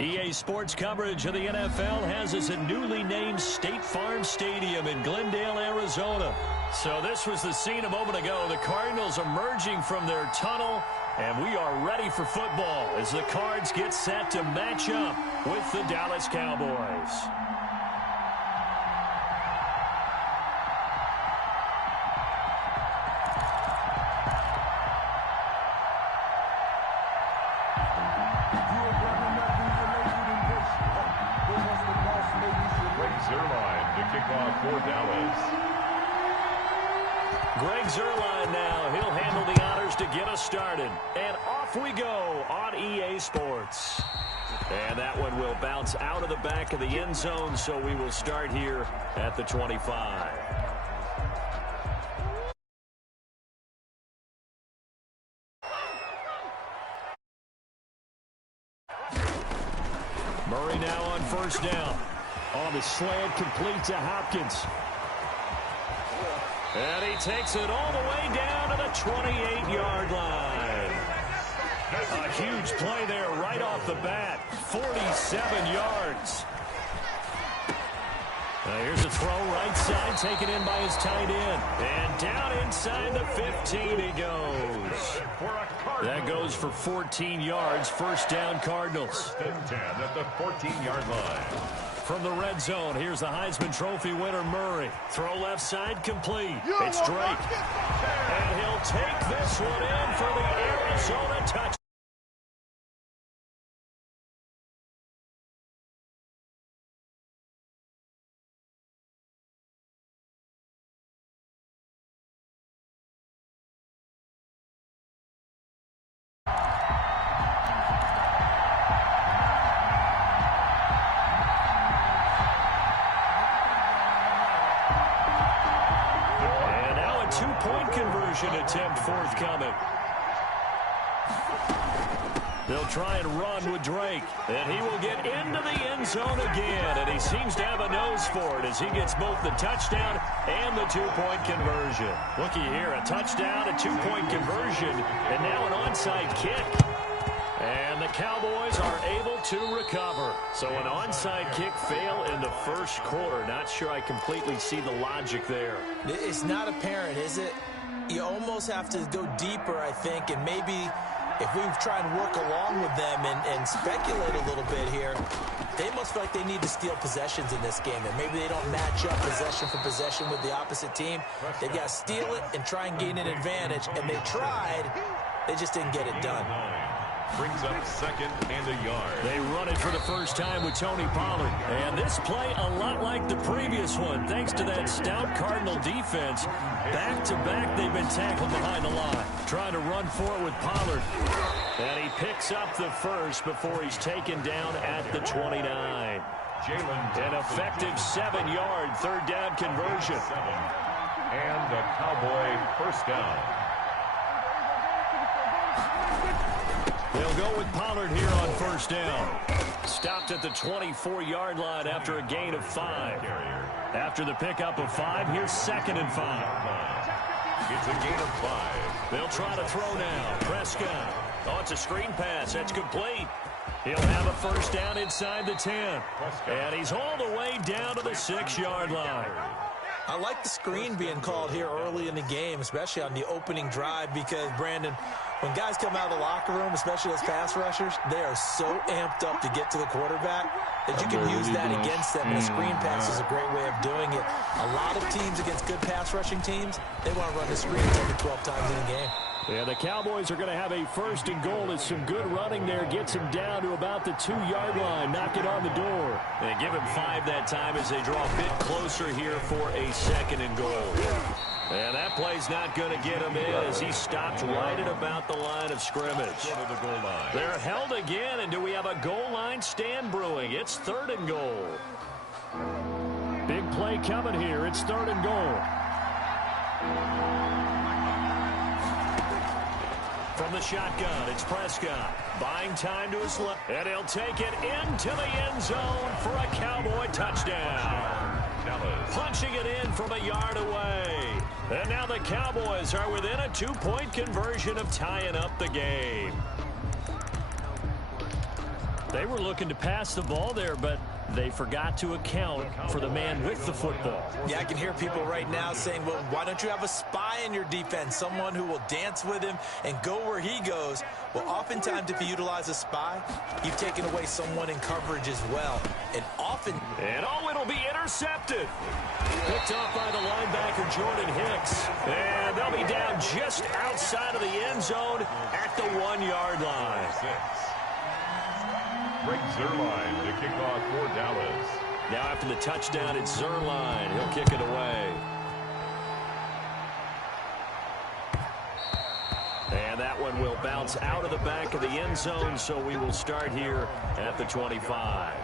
EA Sports coverage of the NFL has us at newly named State Farm Stadium in Glendale, Arizona. So this was the scene a moment ago. The Cardinals emerging from their tunnel, and we are ready for football as the Cards get set to match up with the Dallas Cowboys. For Dallas. Greg Zuerlein now. He'll handle the honors to get us started. And off we go on EA Sports. And that one will bounce out of the back of the end zone, so we will start here at the 25. Murray now on first down. On the slant, complete to Hopkins. And he takes it all the way down to the 28-yard line. A huge play there right off the bat. 47 yards. Now here's a throw right side, taken in by his tight end. And down inside the 15 he goes. That goes for 14 yards. First down, Cardinals. 10 at the 14-yard line. From the red zone, here's the Heisman Trophy winner, Murray. Throw left side, complete. It's Drake. And he'll take this one in for the Arizona touchdown. Two-point conversion attempt forthcoming. They'll try and run with Drake. And he will get into the end zone again. And he seems to have a nose for it as he gets both the touchdown and the two-point conversion. Looky here, a touchdown, a two-point conversion, and now an onside kick. And the Cowboys are able to recover. So an onside kick fail in the first quarter. Not sure I completely see the logic there. It's not apparent, is it? You almost have to go deeper, I think, and maybe if we try and work along with them and speculate a little bit here, they must feel like they need to steal possessions in this game, and maybe they don't match up possession for possession with the opposite team. They've got to steal it and try and gain an advantage, and they tried. They just didn't get it done. Brings up second and a yard. They run it for the first time with Tony Pollard. And this play a lot like the previous one, thanks to that stout Cardinal defense. Back-to-back, they've been tackled behind the line. Trying to run for it with Pollard. And he picks up the first before he's taken down at the 29. An effective 7-yard third down conversion. And a Cowboy first down. They'll go with Pollard here on first down. Stopped at the 24-yard line after a gain of 5. After the pickup of 5, here's 2nd and 5. It's a gain of 5. They'll try to throw now. Prescott. Oh, it's a screen pass. That's complete. He'll have a first down inside the 10. And he's all the way down to the 6-yard line. I like the screen being called here early in the game, especially on the opening drive, because, Brandon, when guys come out of the locker room, especially those pass rushers, they are so amped up to get to the quarterback that you can use that against them, and a screen pass is a great way of doing it. A lot of teams against good pass rushing teams, they want to run the screen 10 to 12 times in a game. Yeah, the Cowboys are going to have a first and goal. It's some good running there. Gets him down to about the 2-yard line. Knock it on the door. And give him 5 that time as they draw a bit closer here for a 2nd and goal. And that play's not going to get him in as he stopped right at about the line of scrimmage. They're held again, and do we have a goal line stand brewing? It's 3rd and goal. Big play coming here. It's 3rd and goal. From the shotgun, it's Prescott. Buying time to his left. And he'll take it into the end zone for a Cowboy touchdown. Punching it in from a yard away. And now the Cowboys are within a 2-point conversion of tying up the game. They were looking to pass the ball there, but they forgot to account for the man with the football. Yeah, I can hear people right now saying, well, why don't you have a spy in your defense, someone who will dance with him and go where he goes? Well, oftentimes if you utilize a spy, you've taken away someone in coverage as well. And often... And it'll be intercepted. Picked off by the linebacker, Jordan Hicks. And they'll be down just outside of the end zone at the 1-yard line. Greg Zuerlein to kick off for Dallas. Now after the touchdown, it's Zuerlein. He'll kick it away. And that one will bounce out of the back of the end zone, so we will start here at the 25.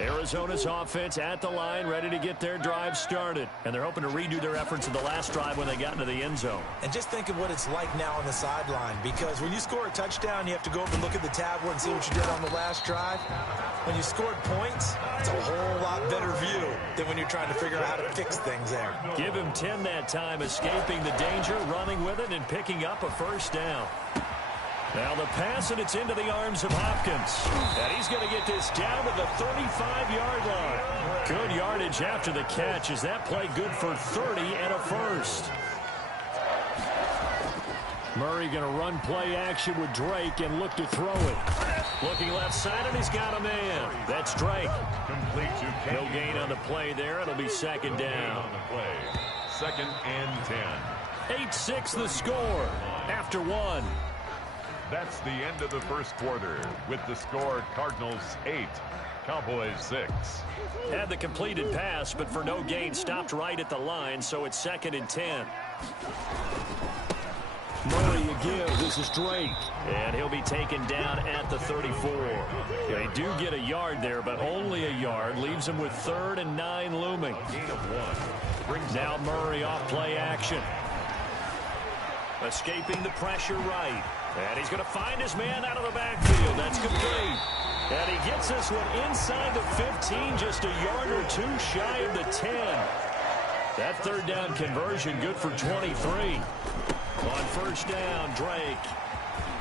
Arizona's offense at the line, ready to get their drive started. And they're hoping to redo their efforts in the last drive when they got into the end zone. And just think of what it's like now on the sideline, because when you score a touchdown, you have to go over and look at the tablet and see what you did on the last drive. When you scored points, it's a whole lot better view than when you're trying to figure out how to fix things there. Give him 10 that time, escaping the danger, running with it, and picking up a first down. Now the pass, and it's into the arms of Hopkins. And he's going to get this down to the 35-yard line. Good yardage after the catch. Is that play good for 30 and a first? Murray going to run play action with Drake and look to throw it. Looking left side, and he's got a man. That's Drake. Complete to no gain on the play there. It'll be second down. On the play. 2nd and 10. 8-6 the score after one. That's the end of the first quarter with the score Cardinals 8, Cowboys 6. Had the completed pass, but for no gain, stopped right at the line, so it's 2nd and 10. Murray again. This is Drake. And he'll be taken down at the 34. They do get a yard there, but only a yard. Leaves him with 3rd and 9 looming. Gain of 1. Brings now Murray off play action. Escaping the pressure right. And he's going to find his man out of the backfield. That's complete. And he gets this one inside the 15, just a yard or two shy of the 10. That 3rd down conversion good for 23. On first down, Drake.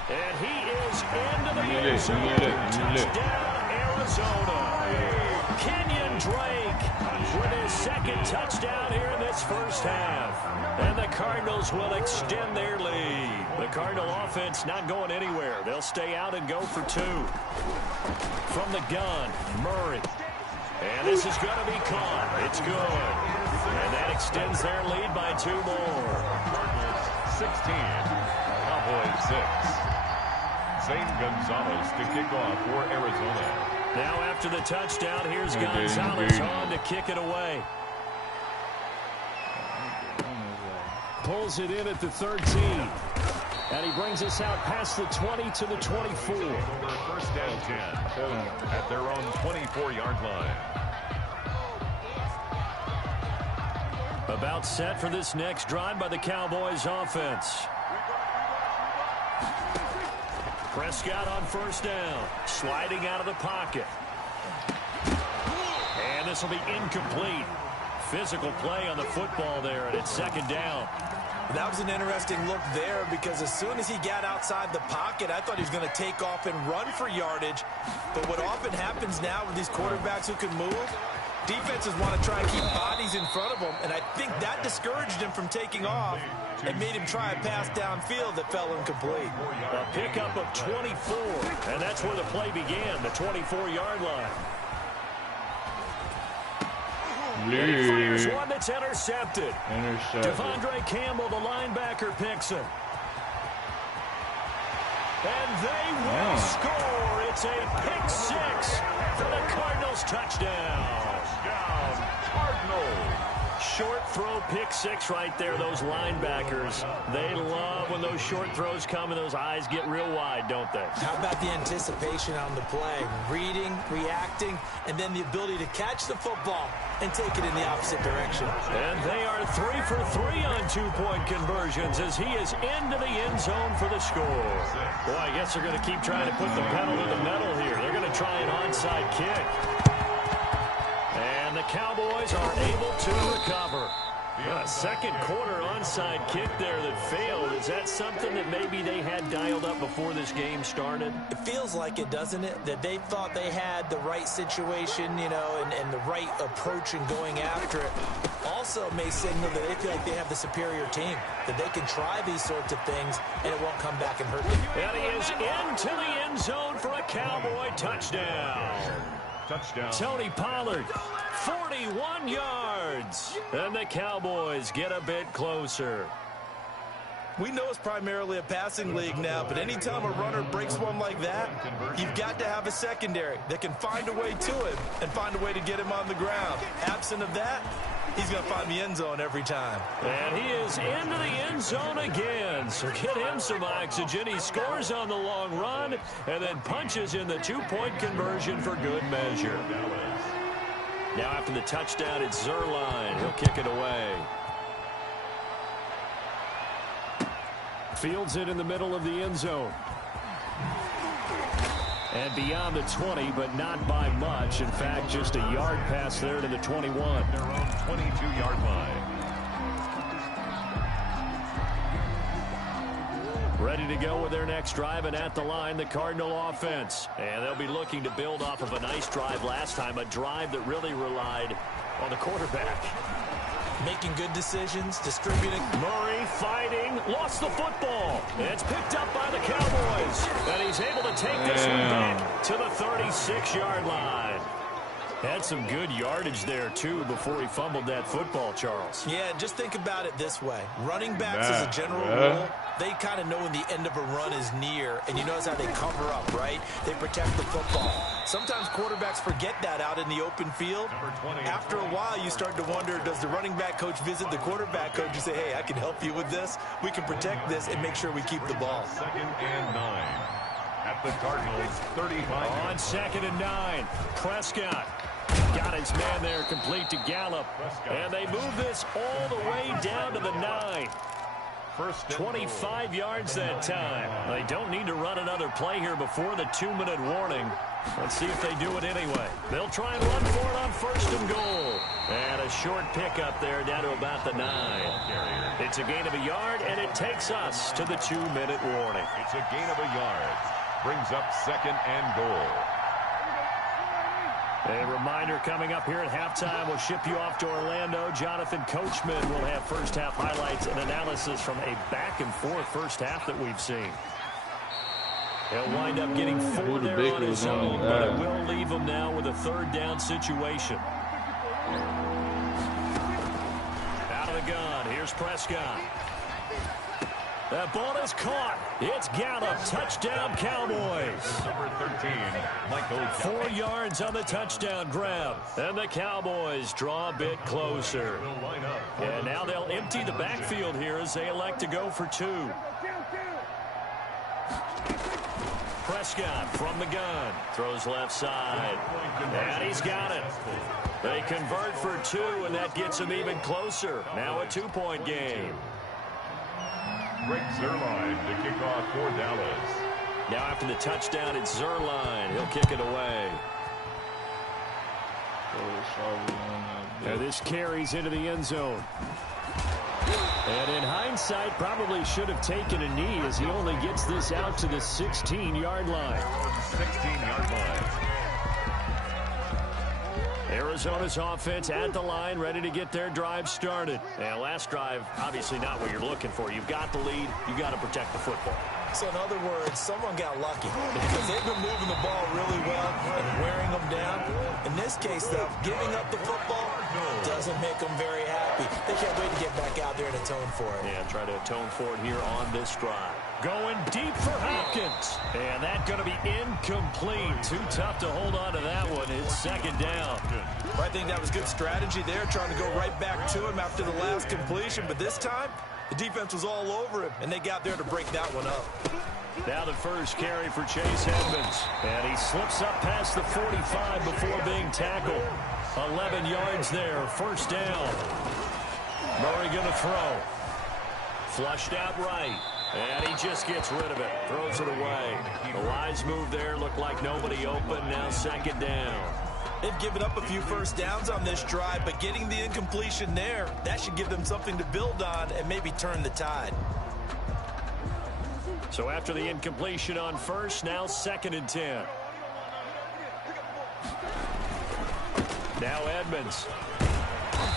And he is into the end zone. Touchdown, Arizona. Kenyon Drake with his 2nd touchdown here in this first half. And the Cardinals will extend their lead. The Cardinal offense not going anywhere. They'll stay out and go for 2. From the gun, Murray. And this is going to be caught. It's good. And that extends their lead by 2 more. Cardinals 16, Cowboys 6. Zane Gonzalez to kick off for Arizona. Now after the touchdown, here's Gonzalez on to kick it away. Pulls it in at the 13. And he brings us out past the 20 to the 24. First down 10 at their own 24-yard line. About set for this next drive by the Cowboys offense. Prescott on first down. Sliding out of the pocket. And this will be incomplete. Physical play on the football there, and it's 2nd down. That was an interesting look there, because as soon as he got outside the pocket, I thought he was going to take off and run for yardage. But what often happens now with these quarterbacks who can move, defenses want to try and keep bodies in front of them, and I think that discouraged him from taking off and made him try a pass downfield that fell incomplete. A pickup of 24, and that's where the play began, the 24-yard line. Here's one that's intercepted. Devondre Campbell, the linebacker, picks him. And they will score. It's a pick 6 for the Cardinals touchdown. Cardinals. Short throw, pick 6 right there. Those linebackers, they love when those short throws come and those eyes get real wide, don't they? How about the anticipation on the play? Reading, reacting, and then the ability to catch the football and take it in the opposite direction. And they are 3 for 3 on 2-point conversions as he is into the end zone for the score. Boy, I guess they're going to keep trying to put the pedal to the metal here. They're going to try an onside kick. And the Cowboys are able to recover. A second quarter onside kick there that failed. Is that something that maybe they had dialed up before this game started? It feels like it, doesn't it? That they thought they had the right situation, you know, and the right approach in going after it. Also may signal that they feel like they have the superior team, that they can try these sorts of things and it won't come back and hurt them. And he is into the end zone for a Cowboy touchdown. Touchdown. Tony Pollard, 41 yards. And the Cowboys get a bit closer. We know it's primarily a passing league now, but anytime a runner breaks one like that, you've got to have a secondary that can find a way to him and find a way to get him on the ground. Absent of that, he's going to find the end zone every time. And he is into the end zone again. So get him some oxygen. He scores on the long run and then punches in the two-point conversion for good measure. Now after the touchdown, it's Zerline. He'll kick it away. Fields it in the middle of the end zone. And beyond the 20, but not by much. In fact, just a yard pass there to the 21. Their own 22-yard line. Ready to go with their next drive, and at the line, the Cardinal offense. And they'll be looking to build off of a nice drive last time, a drive that really relied on the quarterback. Making good decisions, distributing. Murray fighting, lost the football. It's picked up by the Cowboys. And he's able to take this one back to the 36-yard line. Had some good yardage there, too, before he fumbled that football, Charles. Yeah, just think about it this way. Running backs, as a general rule, they kind of know when the end of a run is near, and you notice how they cover up, right? They protect the football. Sometimes quarterbacks forget that out in the open field. After a while, you start to wonder, does the running back coach visit the quarterback coach and say, hey, I can help you with this? We can protect this and make sure we keep the ball. 2nd and 9 at the Cardinals' 35. On 2nd and 9, Prescott got his man there complete to Gallup. And they move this all the way down to the 9. 25 yards that time. They don't need to run another play here before the 2-minute warning. Let's see if they do it anyway. They'll try and run for it on 1st and goal. And a short pickup there down to about the 9. It's a gain of a yard, and it takes us to the 2-minute warning. It's a gain of a yard. Brings up 2nd and goal. A reminder coming up here at halftime. We'll ship you off to Orlando. Jonathan Coachman will have first-half highlights and analysis from a back-and-forth first half that we've seen. He'll wind up getting 4 there on his own, but it will leave him now with a 3rd down situation. Out of the gun, here's Prescott. That ball is caught. It's Gallup. Touchdown, Cowboys. Number 13, Michael. 4 yards on the touchdown grab. And the Cowboys draw a bit closer. And now they'll empty the backfield here as they elect to go for 2. Prescott from the gun. Throws left side. And he's got it. They convert for 2, and that gets them even closer. Now a 2-point game. Greg Zerline to kick off for Dallas. Now after the touchdown, it's Zerline. He'll kick it away. Now this carries into the end zone. And in hindsight, probably should have taken a knee as he only gets this out to the 16-yard line. 16-yard line. Arizona's offense at the line, ready to get their drive started. And last drive, obviously not what you're looking for. You've got the lead. You've got to protect the football. So in other words, someone got lucky because they've been moving the ball really well and wearing them down. In this case, though, giving up the football doesn't make them very happy. They can't wait to get back out there and atone for it. Yeah, try to atone for it here on this drive. Going deep for Hopkins. And that's going to be incomplete. Too tough to hold on to that one. It's 2nd down. I think that was good strategy there, trying to go right back to him after the last completion. But this time, the defense was all over him, and they got there to break that one up. Now the first carry for Chase Edmonds. And he slips up past the 45 before being tackled. 11 yards there, 1st down. Murray going to throw. Flushed out right. And he just gets rid of it. Throws it away. The wise move there. Looked like nobody open. Now 2nd down. They've given up a few first downs on this drive, but getting the incompletion there, that should give them something to build on and maybe turn the tide. So after the incompletion on first, now 2nd and 10. Now Edmonds.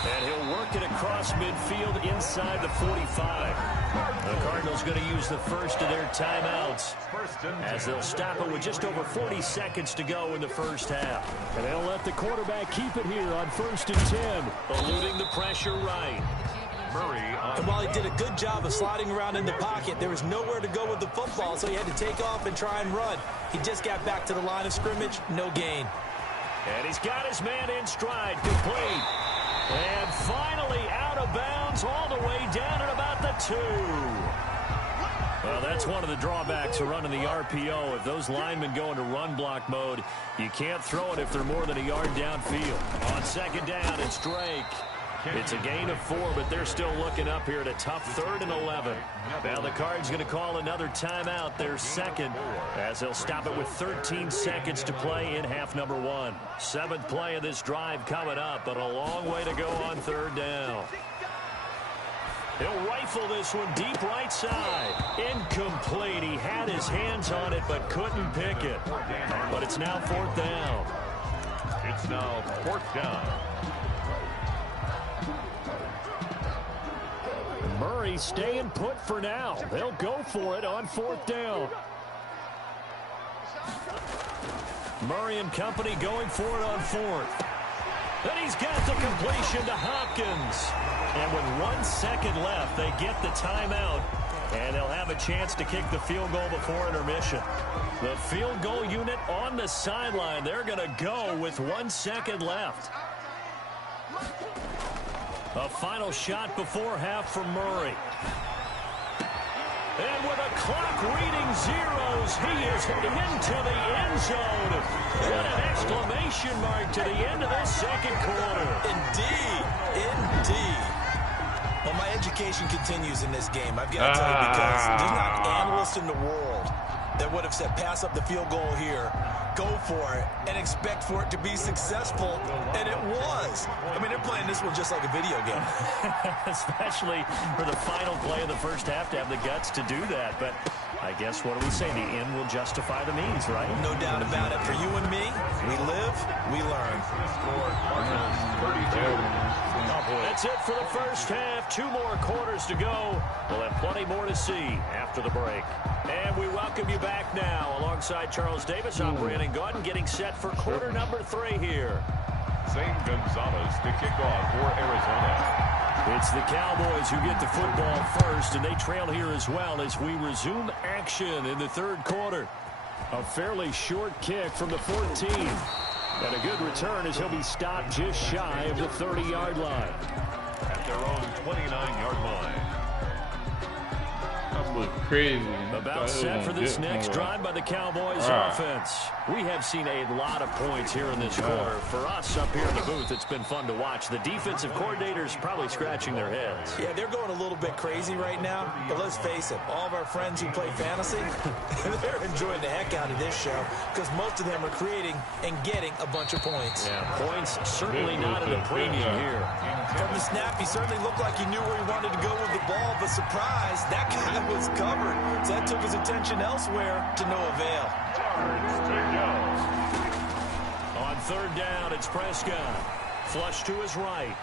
And he'll work it across midfield inside the 45. The Cardinals going to use the first of their timeouts as they'll stop it with just over 40 seconds to go in the first half. And they'll let the quarterback keep it here on 1st and 10. Eluding the pressure right. And while he did a good job of sliding around in the pocket, there was nowhere to go with the football, so he had to take off and try and run. He just got back to the line of scrimmage, no gain. And he's got his man in stride, complete. And finally out of bounds all the way down at about the 2. Well, that's one of the drawbacks of running the RPO. If those linemen go into run block mode, you can't throw it if they're more than a yard downfield. On 2nd down, it's Drake. It's a gain of 4, but they're still looking up here at a tough 3rd and 11. Now the Cards going to call another timeout, their 2nd, as they'll stop it with 13 seconds to play in half number 1. 7th play of this drive coming up, but a long way to go on 3rd down. He'll rifle this one deep right side. Incomplete. He had his hands on it, but couldn't pick it. But it's now 4th down. It's now 4th down. Murray staying put for now. They'll go for it on 4th down. Murray and company going for it on 4th. And he's got the completion to Hopkins. And with 1 second left, they get the timeout. And they'll have a chance to kick the field goal before intermission. The field goal unit on the sideline. They're going to go with 1 second left. A final shot before half from Murray. And with a clock reading zeros, he is into the end zone. What an exclamation mark to the end of this 2nd quarter. Indeed. Indeed. Well, my education continues in this game. I've got to tell you, because there's not an analyst in the world that would have said pass up the field goal here, go for it, and expect for it to be successful, and it was. I mean, they're playing this one just like a video game. Especially for the final play of the first half to have the guts to do that. But I guess, what do we say? The end will justify the means, right? No doubt about it. For you and me, we live, we learn. That's it for the first half. 2 more quarters to go. We'll have plenty more to see after the break. And we welcome you back now alongside Charles Davis. I'm Brandon Gaudin getting set for quarter number 3 here. Zane Gonzalez to kick off for Arizona. It's the Cowboys who get the football first, and they trail here as well as we resume action in the 3rd quarter. A fairly short kick from the 14. And a good return as he'll be stopped just shy of the 30-yard line. At their own 29-yard line. That was crazy. About set for this next drive by the Cowboys offense. We have seen a lot of points here in this quarter. For us up here in the booth, it's been fun to watch. The defensive coordinators probably scratching their heads. Yeah, they're going a little bit crazy right now. But let's face it, all of our friends who play fantasy, they're enjoying the heck out of this show because most of them are creating and getting a bunch of points. Yeah, points certainly not at a premium here. From the snap, he certainly looked like he knew where he wanted to go with the ball, but surprise, that guy was covered. So that took his attention elsewhere to no avail. On 3rd down, it's Prescott. Flush to his right.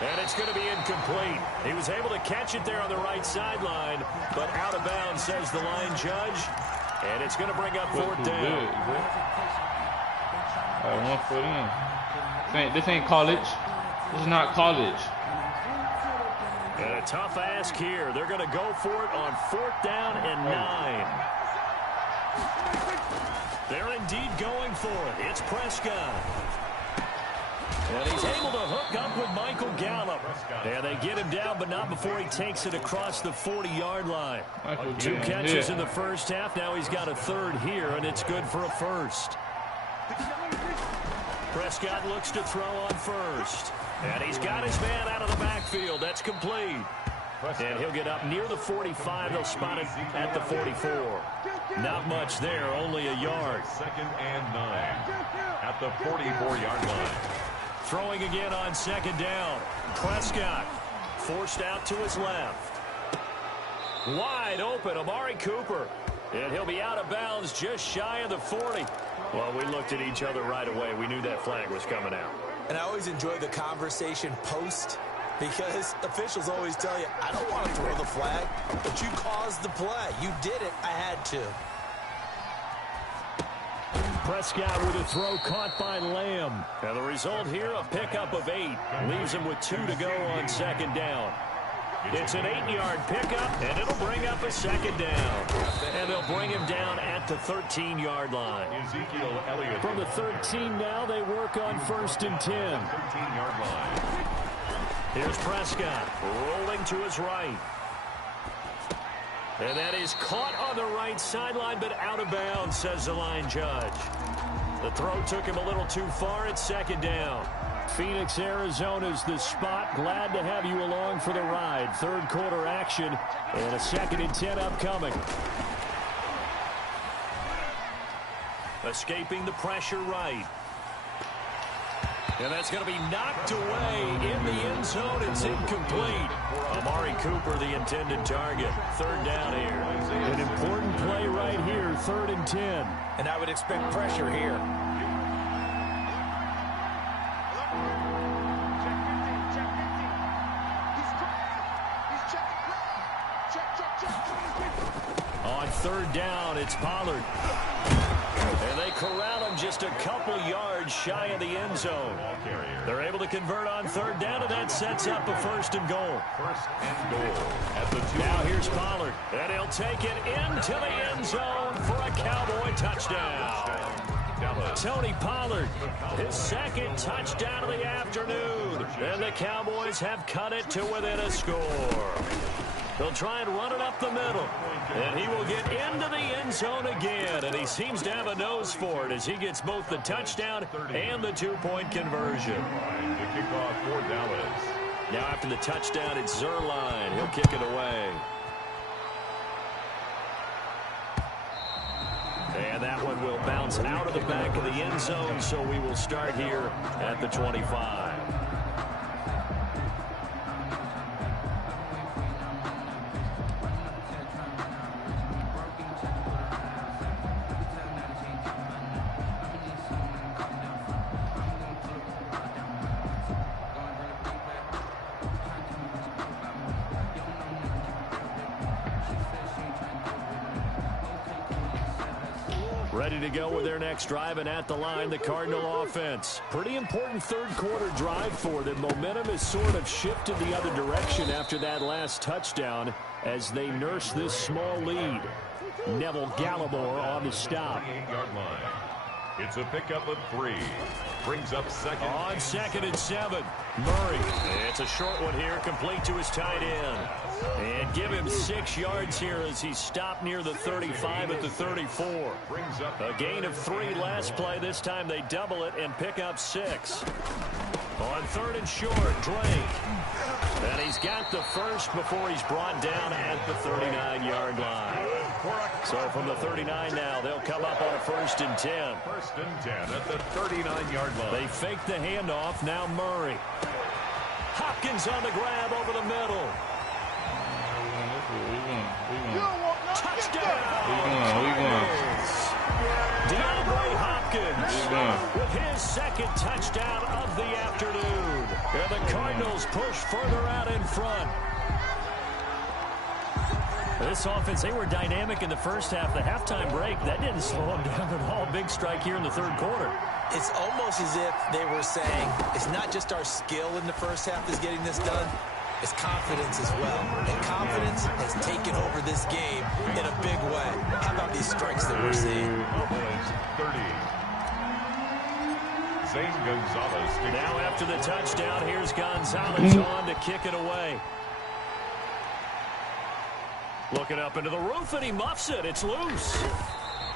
And it's going to be incomplete. He was able to catch it there on the right sideline, but out of bounds, says the line judge. And it's going to bring up 4th down. One foot in. This ain't college. This is not college. And a tough ask here. They're going to go for it on 4th down and 9. They're indeed going for it. It's Prescott. And he's able to hook up with Michael Gallup. And they get him down, but not before he takes it across the 40-yard line. 2 catches in the first half. Now he's got a 3rd here, and it's good for a 1st. Prescott looks to throw on 1st. And he's got his man out of the backfield. That's complete. And he'll get up near the 45. They'll spot it at the 44. Not much there, only a yard. 2nd and 9 at the 44-yard line. Throwing again on 2nd down. Prescott forced out to his left. Wide open, Amari Cooper. And he'll be out of bounds just shy of the 40. Well, we looked at each other right away. We knew that flag was coming out. And I always enjoy the conversation post, because officials always tell you, I don't want to throw the flag, but you caused the play. You did it. I had to. Prescott with a throw caught by Lamb. And the result here, a pickup of 8. Leaves him with 2 to go on 2nd down. It's an 8-yard pickup, and it'll bring up a 2nd down. And they'll bring him down at the 13-yard line. Ezekiel Elliott. From the 13 now, they work on 1st and 10. 13-yard line. Here's Prescott rolling to his right. And that is caught on the right sideline, but out of bounds, says the line judge. The throw took him a little too far at 2nd down. Phoenix, Arizona's the spot. Glad to have you along for the ride. 3rd quarter action and a 2nd and 10 upcoming. Escaping the pressure right. And that's going to be knocked away in the end zone. It's incomplete. Amari Cooper, the intended target. 3rd down here. An important play right here, 3rd and 10. And I would expect pressure here. On 3rd down, it's Pollard. And they corral him just a couple yards shy of the end zone. They're able to convert on 3rd down, and that sets up a 1st and goal. 1st and goal at the 2. Now here's Pollard, and he'll take it into the end zone for a Cowboy touchdown. Tony Pollard, his 2nd touchdown of the afternoon. And the Cowboys have cut it to within a score. They'll try and run it up the middle. And he will get into the end zone again. And he seems to have a nose for it as he gets both the touchdown and the 2-point conversion. The kickoff for Dallas. Now after the touchdown, it's Zuerlein. He'll kick it away. And that one will bounce out of the back of the end zone. So we will start here at the 25. Ready to go with their next drive, and at the line, the Cardinal offense. Pretty important 3rd quarter drive for them. Momentum has sort of shifted the other direction after that last touchdown as they nurse this small lead. Neville Gallimore on the stop. 8-yard line. It's a pickup of 3. Brings up 2nd. On 2nd and 7. Murray. It's a short one here, complete to his tight end. And give him 6 yards here as he's stopped near the 35 at the 34. Brings up A gain of 3 last play. This time they double it and pick up 6. On 3rd and short, Drake. And he's got the first before he's brought down at the 39-yard line. So from the 39 now, they'll come up on a 1st and 10. 1st and 10 at the 39-yard line. They fake the handoff. Now Murray. Hopkins on the grab over the middle. Touchdown! DeAndre Hopkins with his 2nd touchdown of the afternoon. And the Cardinals push further out in front. This offense, they were dynamic in the first half. The halftime break, that didn't slow them down at all. Big strike here in the 3rd quarter. It's almost as if they were saying, it's not just our skill in the first half that's getting this done, it's confidence as well. And confidence has taken over this game in a big way. How about these strikes that we're seeing? 30. Zane Gonzalez. Now after the touchdown, here's Gonzalez on to kick it away. Looking up into the roof, and he muffs it. It's loose.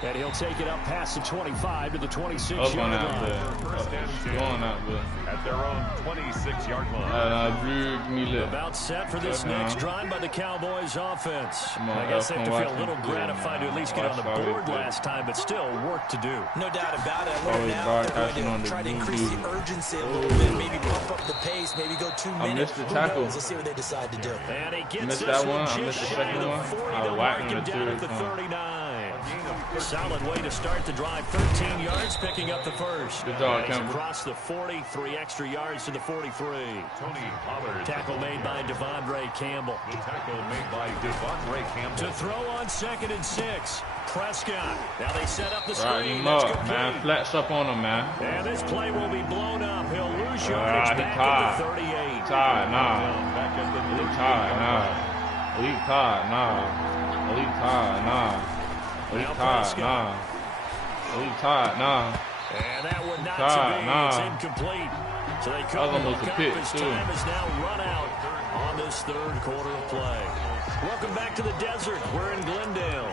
And he'll take it up past the 25 to the 26-yard Going line. out there. Going out there. At their own 26-yard line. About set for this next drive by the Cowboys offense. I guess they have to feel a little gratified to at least get on the board last time, but still work to do. No doubt about it. Now they're going to try to increase the urgency a little bit, maybe pump up the pace, maybe go 2 minutes. I missed the tackle. Let's see what they decide to do. And he gets Missed that one. I missed the just second shy of one. the 40 I to whacked mark him him the down at third the time. 39. Solid way to start the drive. 13 yards, picking up the first. Good dog, He's Campbell. across the 40, 3 extra yards to the 43. Tony Pollard. Tackle made by Devondre Campbell. The tackle made by Devondre Campbell. To throw on 2nd and 6. Prescott. Now they set up the Right screen. him That's up, complete. man. Flex up on him, man. And this play will be blown up. He'll lose yardage He back tied. at the 38. Tied, nah. Back at the He tied, nah. He tied, nah. He tied, nah. He tied, nah. He tied, nah. And that would not Tied, to be. nah. It's incomplete. So they That was couldn't almost look a up. pick, His too. time is now run out on this third quarter of play. Welcome back to the desert. We're in Glendale.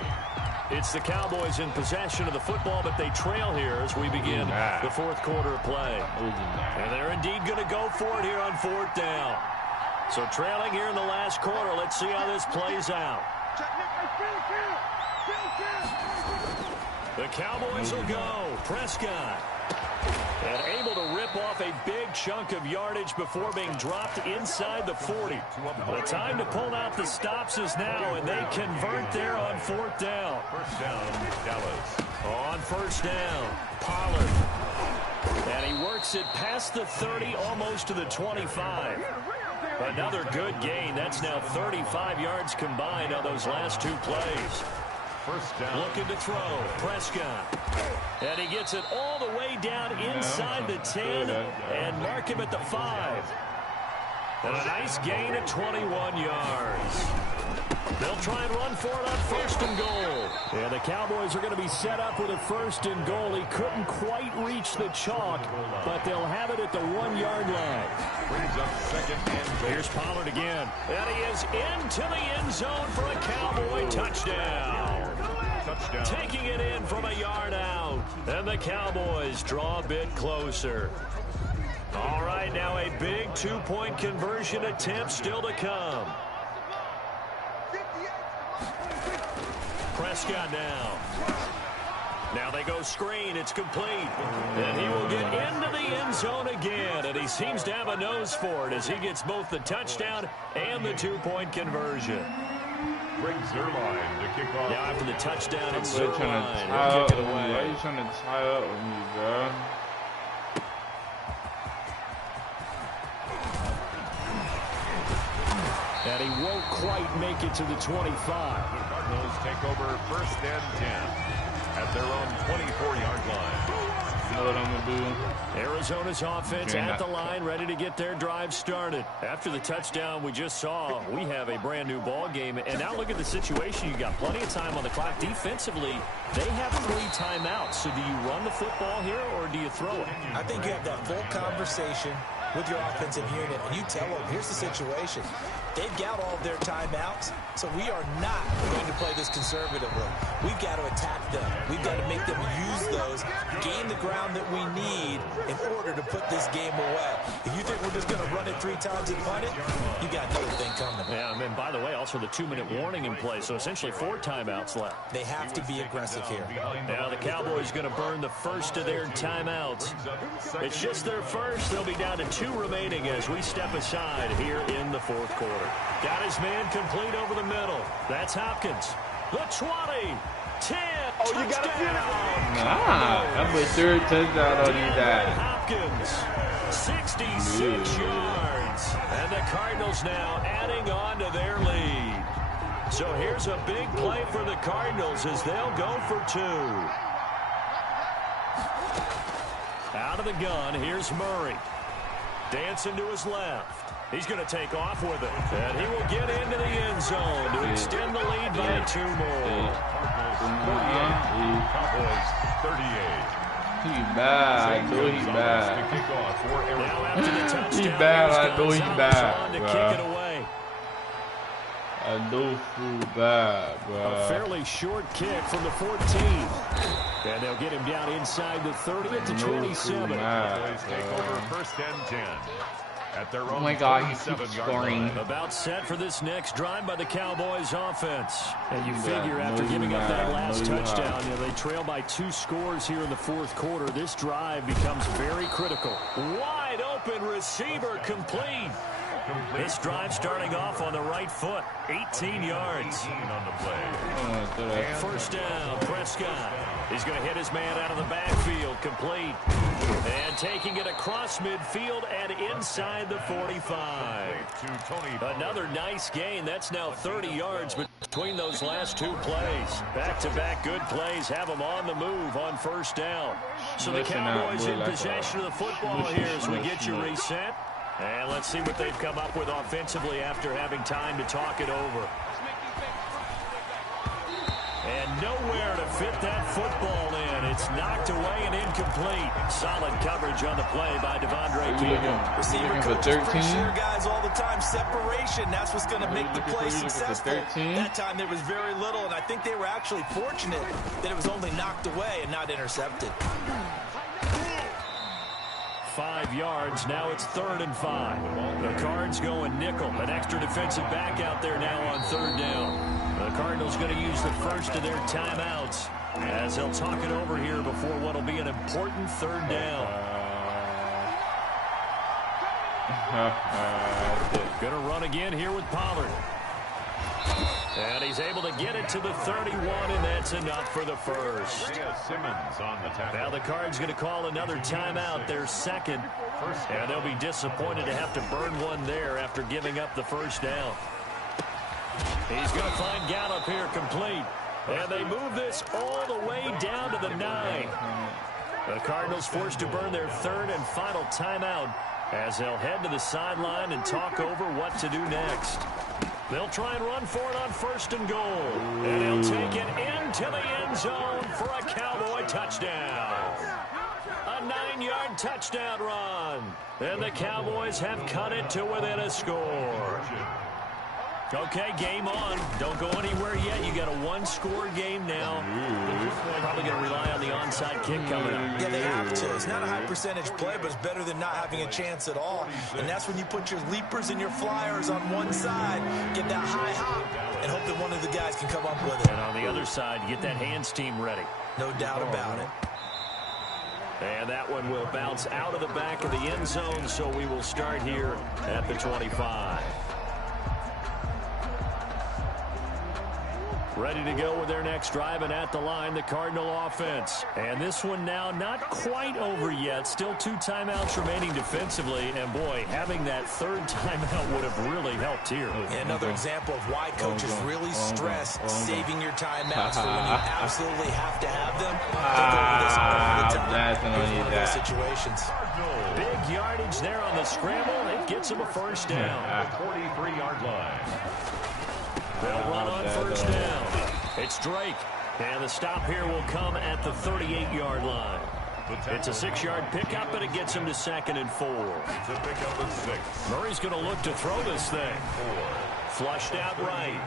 It's the Cowboys in possession of the football, but they trail here as we begin the fourth quarter of play. And they're indeed going to go for it here on 4th down. So trailing here in the last quarter. Let's see how this plays out. The Cowboys will go. Prescott. And able to rip off a big chunk of yardage before being dropped inside the 40. The time to pull out the stops is now, and they convert there on 4th down. First down, Dallas. On 1st down, Pollard. And he works it past the 30, almost to the 25. Another good gain. That's now 35 yards combined on those last 2 plays. First down. Looking to throw. Prescott. And he gets it all the way down inside the 10 and mark him at the 5. And a nice gain at 21 yards. They'll try and run for it on 1st and goal. Yeah, the Cowboys are going to be set up with a 1st and goal. He couldn't quite reach the chalk, but they'll have it at the 1-yard line. Brings up 2nd and goal. Here's Pollard again. And he is into the end zone for a Cowboy touchdown. Touchdown. Taking it in from a yard out. And the Cowboys draw a bit closer. All right, now a big 2-point conversion attempt still to come. Prescott now. Now they go screen. It's complete. And he will get into the end zone again. And he seems to have a nose for it as he gets both the touchdown and the 2-point conversion. Greg Zuerlein to kick off. Now after the touchdown, it's Why you trying to Zuerlein. tie He'll up kick with it me? away. Why you trying to tie up with me, bro? And he won't quite make it to the 25. The Cardinals take over 1st and 10 at their own 24-yard line. You know what I'm going to do? Arizona's offense at the line, ready to get their drive started. After the touchdown we just saw, we have a brand new ball game. And now look at the situation. You got plenty of time on the clock. Defensively, they have 3 timeouts. So do you run the football here or do you throw it? I think you have that full conversation with your offensive unit, and you tell them, here's the situation. They've got all of their timeouts, so we are not going to play this conservatively. We've got to attack them. We've got to make them use those, gain the ground that we need in order to put this game away. If you think we're just going to run it 3 times and punt it, you got another thing coming. Yeah, and by the way, also the 2-minute warning in play, so essentially 4 timeouts left. They have to be aggressive here. Now the Cowboys going to burn the first of their timeouts. It's just their first. They'll be down to 2 remaining as we step aside here in the 4th quarter. Got his man complete over the middle. That's Hopkins. The 20, 10, oh, you got to Nah, that was 3rd touchdown on you, that. Hopkins, 66 yards. And the Cardinals now adding on to their lead. So here's a big play for the Cardinals as they'll go for 2. Out of the gun, here's Murray. Dancing to his left. He's going to take off with it. And he will get into the end zone to extend the lead by 2 more. Cowboys 38. He bad. I know he To bad. kick off for Now Arizona. after the touchdown, He bad. here's I know he Gonzalez bad, on to bro. kick it away. I do feel bad, bro. A fairly short kick from the 14. And they'll get him down inside the 30 at the 27. Cowboys take over first and 10. At their Oh my God, he keeps scoring. About set for this next drive by the Cowboys offense. And you figure after giving up that last touchdown, they trail by 2 scores here in the fourth quarter. This drive becomes very critical. Wide open receiver complete. This drive starting off on the right foot. 18 yards. On the play. First down, Prescott. He's going to hit his man out of the backfield. Complete. And taking it across midfield and inside the 45. Another nice gain. That's now 30 yards between those last 2 plays. Back-to-back good plays have them on the move on first down. So the Cowboys in possession of the football here as we get you reset. And let's see what they've come up with offensively after having time to talk it over. And nowhere to fit that football in. It's knocked away and incomplete. Solid coverage on the play by Devondre King. Receiver coaches preach their guys all the time. Separation, that's what's going to make the play successful. That time there was very little, and I think they were actually fortunate that it was only knocked away and not intercepted. 5 yards. Now it's 3rd and 5. The Cards going nickel. An extra defensive back out there now on 3rd down. The Cardinals going to use the first of their timeouts as they'll talk it over here before what will be an important 3rd down. Going to run again here with Pollard. And he's able to get it to the 31, and that's enough for the first. Simmons on the tackle. Now the Cards going to call another timeout, their second. And they'll be disappointed to have to burn one there after giving up the first down. He's going to find Gallup here complete. And they move this all the way down to the 9. The Cardinals forced to burn their 3rd and final timeout as they'll head to the sideline and talk over what to do next. They'll try and run for it on 1st and goal. And he'll take it into the end zone for a Cowboy touchdown. A 9-yard touchdown run. And the Cowboys have cut it to within a score. Okay, game on. Don't go anywhere yet. You got a 1-score game now. Probably going to rely on the onside kick coming up. Yeah, they have to. It's not a high percentage play, but it's better than not having a chance at all. And that's when you put your leapers and your flyers on one side, get that high hop, and hope that one of the guys can come up with it. And on the other side, get that hands team ready. No doubt about it. And that one will bounce out of the back of the end zone, so we will start here at the 25. Ready to go with their next drive, and at the line, the Cardinal offense. And this one now not quite over yet. Still 2 timeouts remaining defensively. And, boy, having that 3rd timeout would have really helped here. And another example of why coaches really stress saving your timeouts for when you absolutely have to have them. Don't go over this all the time. Here's one of those situations. Big yardage there on the scramble. It gets them a first down. 43-yard line. They'll run on 1st down. It's Drake. And the stop here will come at the 38-yard line. It's a 6-yard pickup, but it gets him to 2nd and 4. It's a pickup of 6. Murray's going to look to throw this thing. Flushed out right.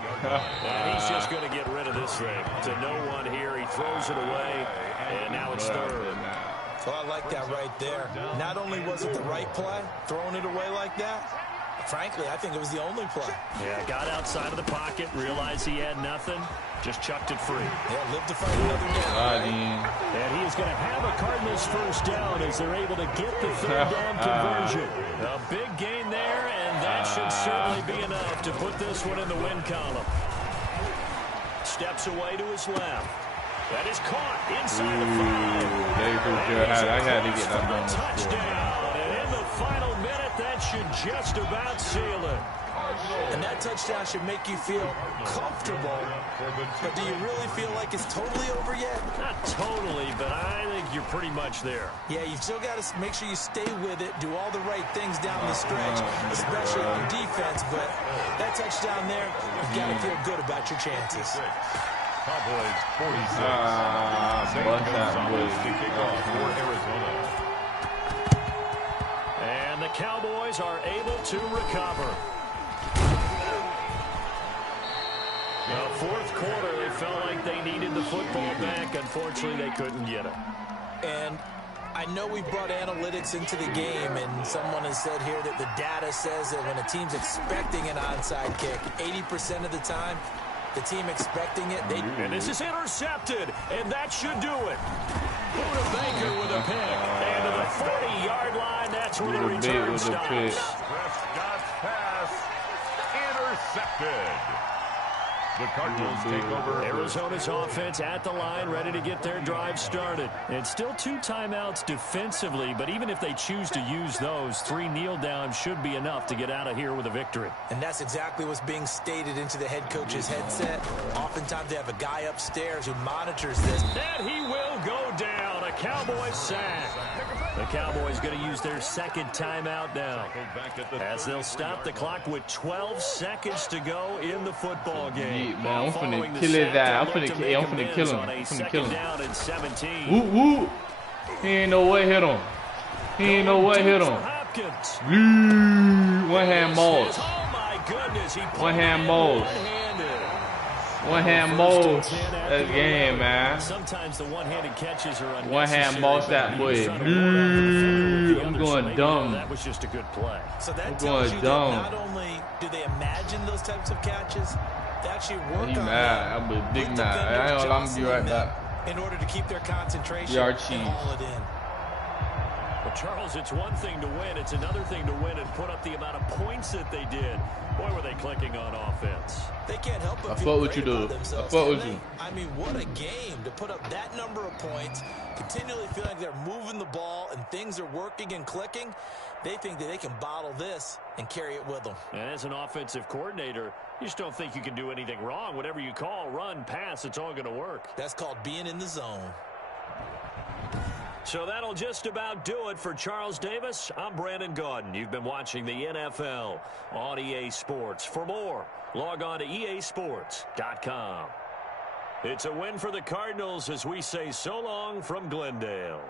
And he's just going to get rid of this thing. To no one here. He throws it away. And now it's 3rd. Well, I like that right there. Not only was it the right play, throwing it away like that, frankly, I think it was the only play. Yeah, got outside of the pocket, realized he had nothing, just chucked it free. Yeah, lived to fight another down. And he is going to have a Cardinals first down as they're able to get the 3rd down conversion. A big gain there, and that should certainly be enough to put this one in the win column. Steps away to his left. That is caught inside the 5. I had to get that done. Touchdown. And in the final minute, that should just about seal it. And that touchdown should make you feel comfortable. But do you really feel like it's totally over yet? Not totally, but I think you're pretty much there. Yeah, you've still got to make sure you stay with it, do all the right things down the stretch, especially on defense. But that touchdown there, you've got to feel good about your chances. Cowboys 46. To kick off for Arizona. And the Cowboys are able to recover. Well, fourth quarter, they felt like they needed the football back. Unfortunately, they couldn't get it. And I know we brought analytics into the game, and someone has said here that the data says that when a team's expecting an onside kick, 80% of the time, the team expecting it, they... And this is intercepted, and that should do it. Buda Baker with a pick. And to the 40-yard line, that's where the return stops. Prescott's pass intercepted. The Cardinals take over. Arizona's offense at the line, ready to get their drive started. And still 2 timeouts defensively, but even if they choose to use those, 3 kneel downs should be enough to get out of here with a victory. And that's exactly what's being stated into the head coach's headset. Oftentimes they have a guy upstairs who monitors this. And he will go down. A Cowboys sack. The Cowboys going to use their second timeout now, as they'll stop the clock with 12 seconds to go in the football game. Yeah, man, I'm finna kill his ass. I'm finna kill him. I'm finna kill him. Down and 17. Woo, woo. He ain't know what hit him. He ain't know what hit him. One hand moles. Oh my goodness, One hand moles. One hand moles. That's game, man. Sometimes the one-handed catches are unnecessary. One hand moles that boy. I'm going dumb. That was just a good play. So that tells you that not only do they imagine those types of catches, they actually work on mad. I'm a big mad. I'm gonna be right back. In order to keep their concentration and haul it in. Well, Charles, it's one thing to win. It's another thing to win and put up the amount of points that they did. Boy, were they clicking on offense. They can't help but feel great about themselves. I fuck with you. I mean, what a game to put up that number of points, continually feel like they're moving the ball and things are working and clicking. They think that they can bottle this and carry it with them. And as an offensive coordinator, you just don't think you can do anything wrong. Whatever you call, run, pass, it's all going to work. That's called being in the zone. So that'll just about do it for Charles Davis. I'm Brandon Gaudin. You've been watching the NFL on EA Sports. For more, log on to easports.com. It's a win for the Cardinals as we say so long from Glendale.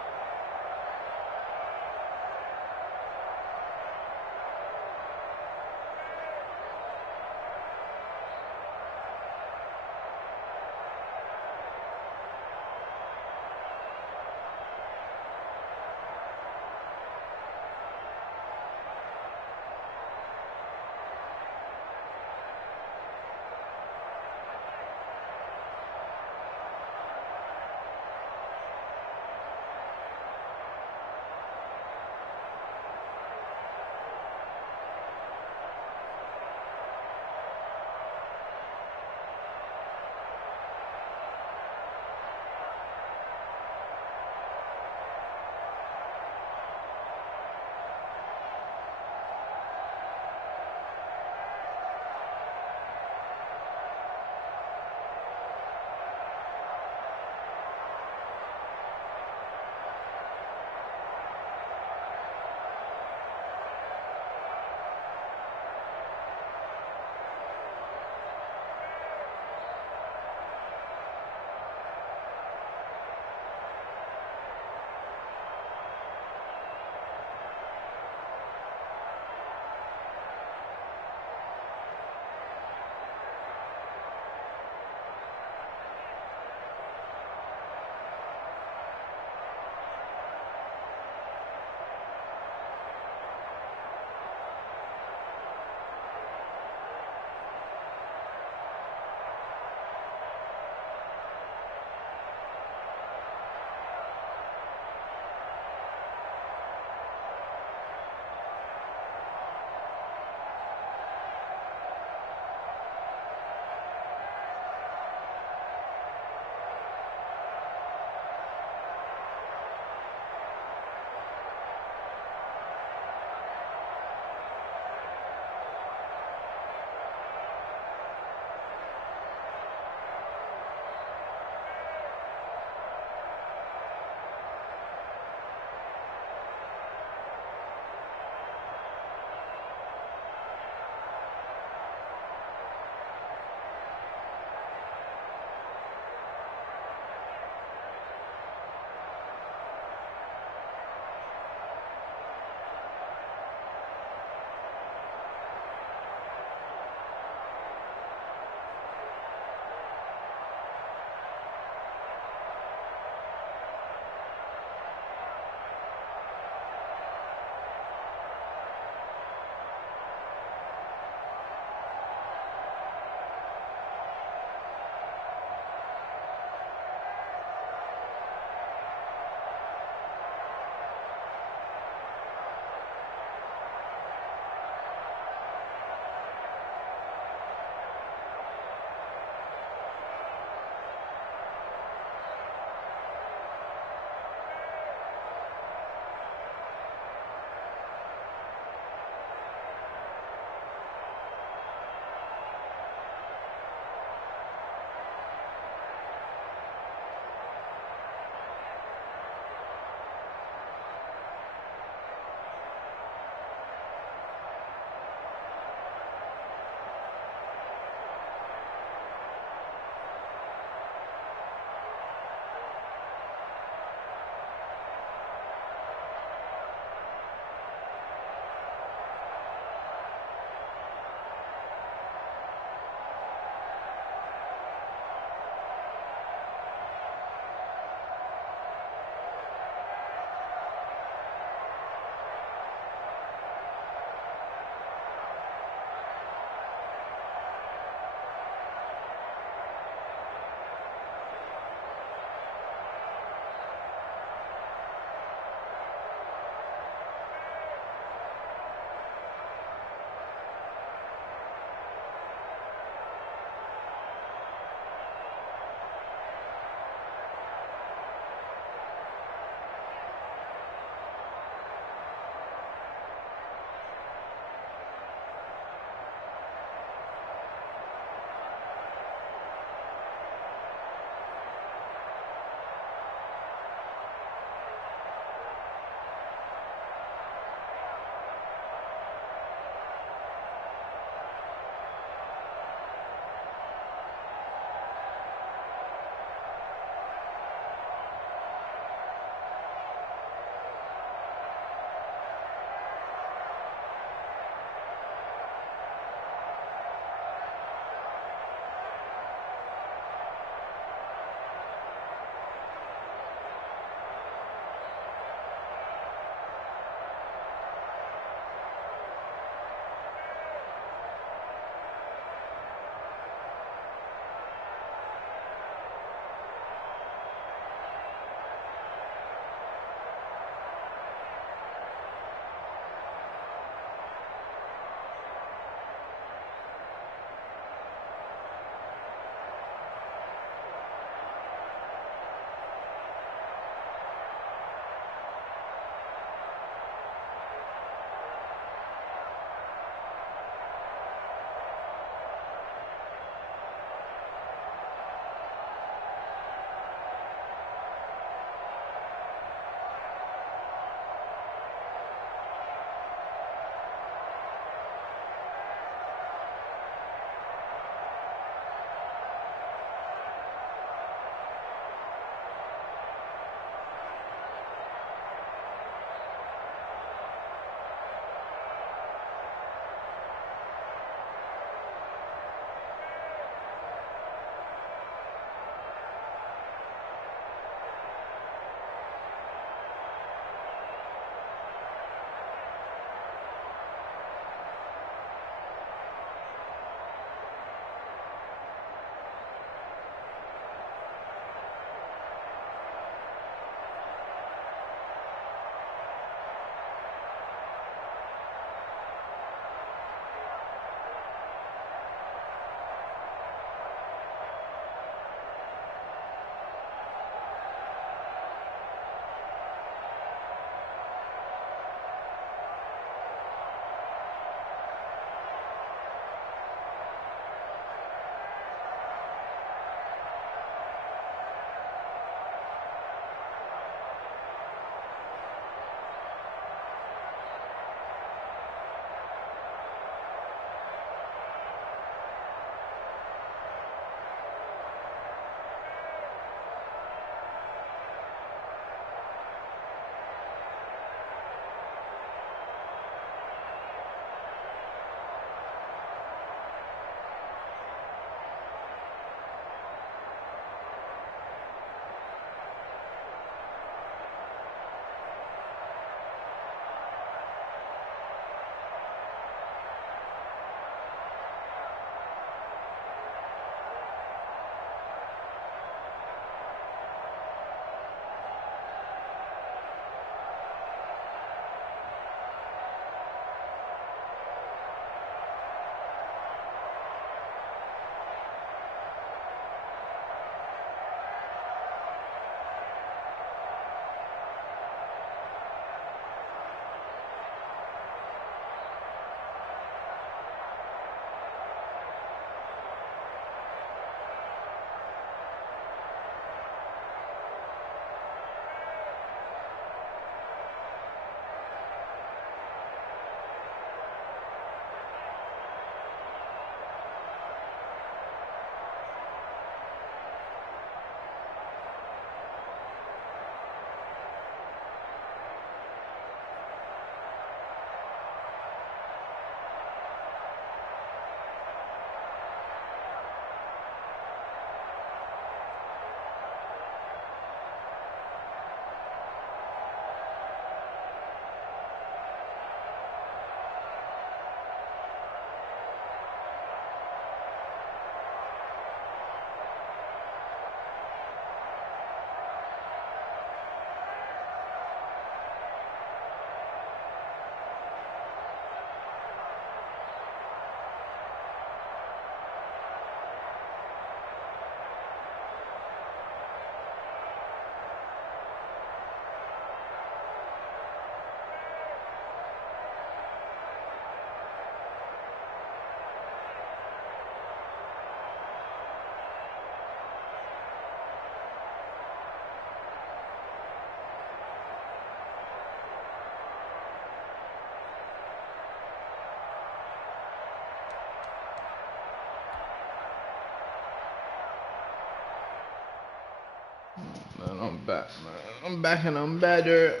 Man, I'm back, man. I'm back and I'm better.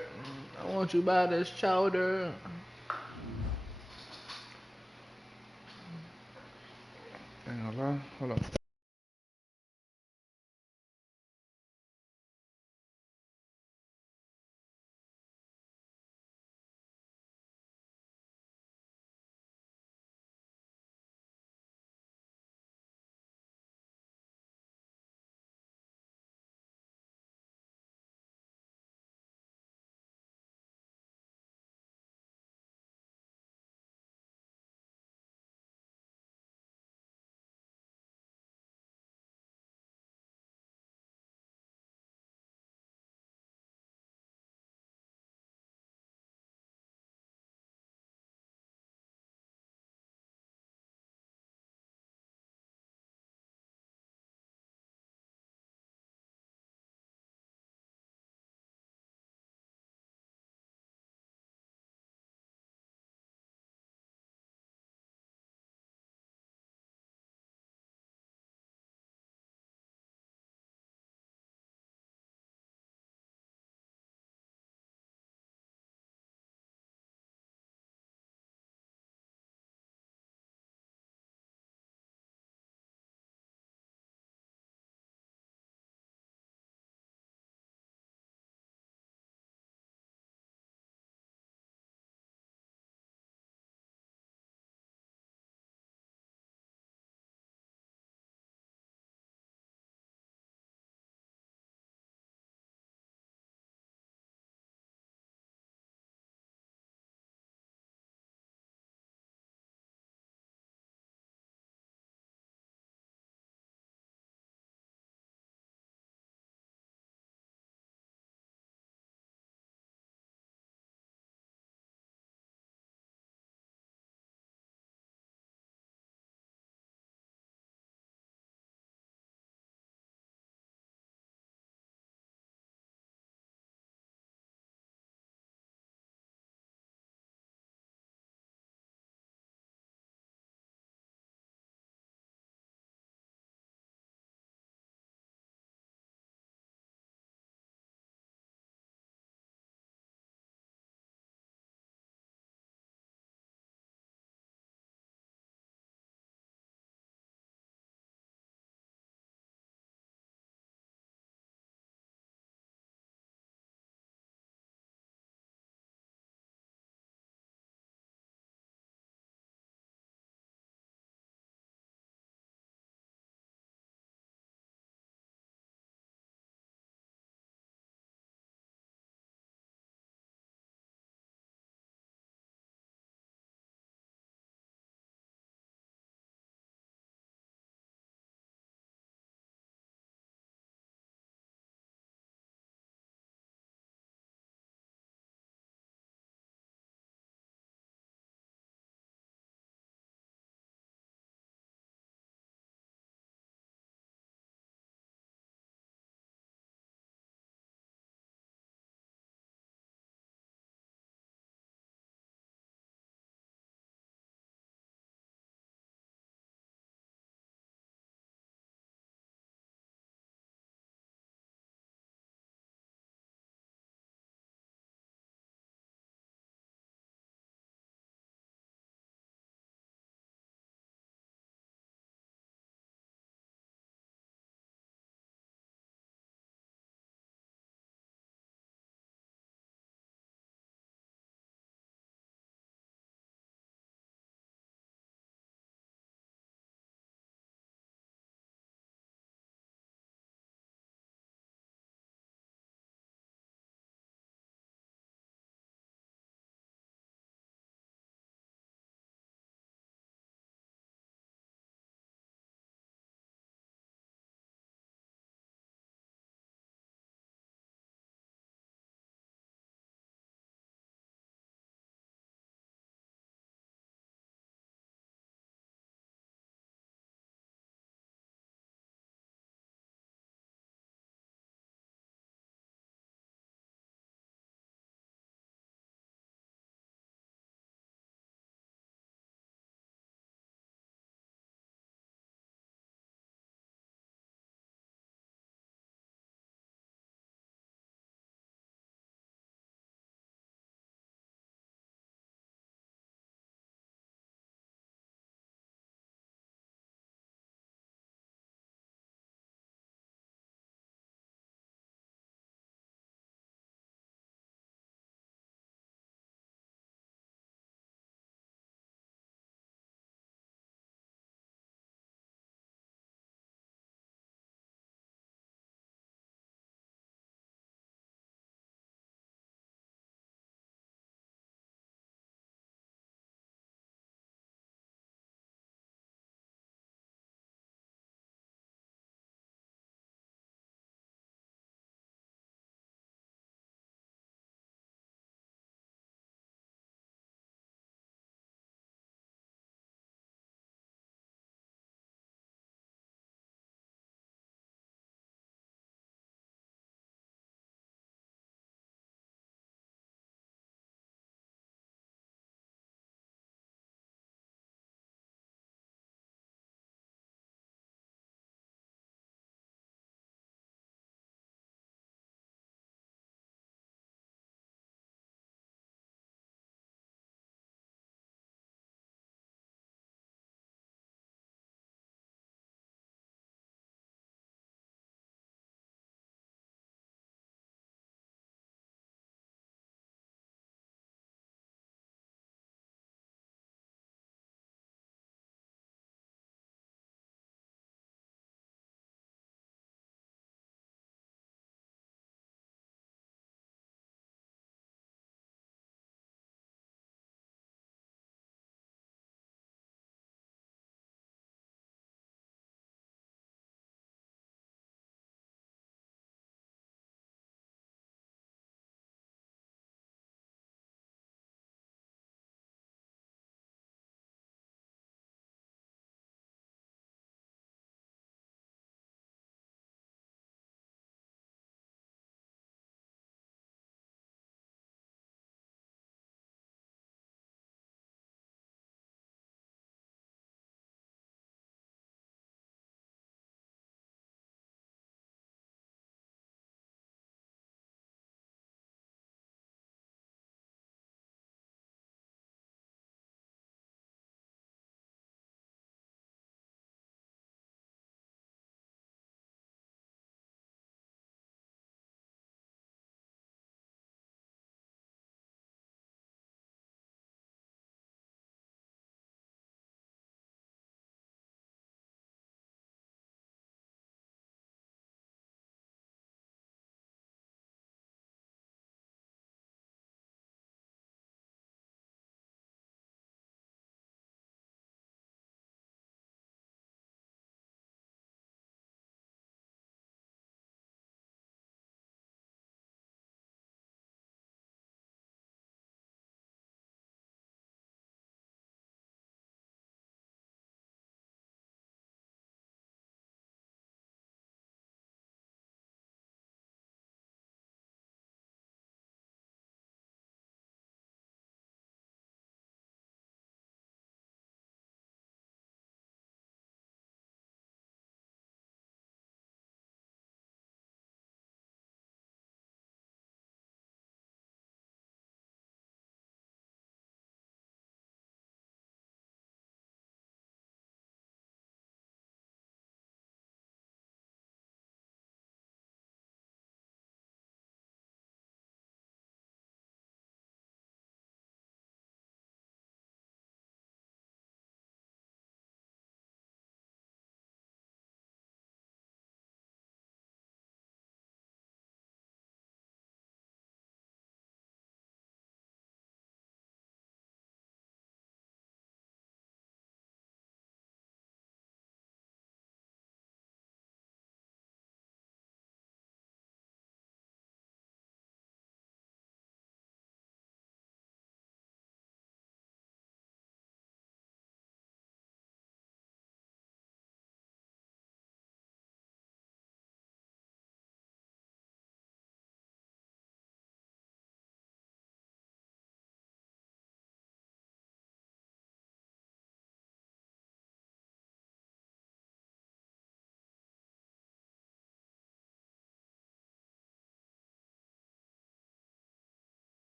I want you by this chowder. Hang on, hold on.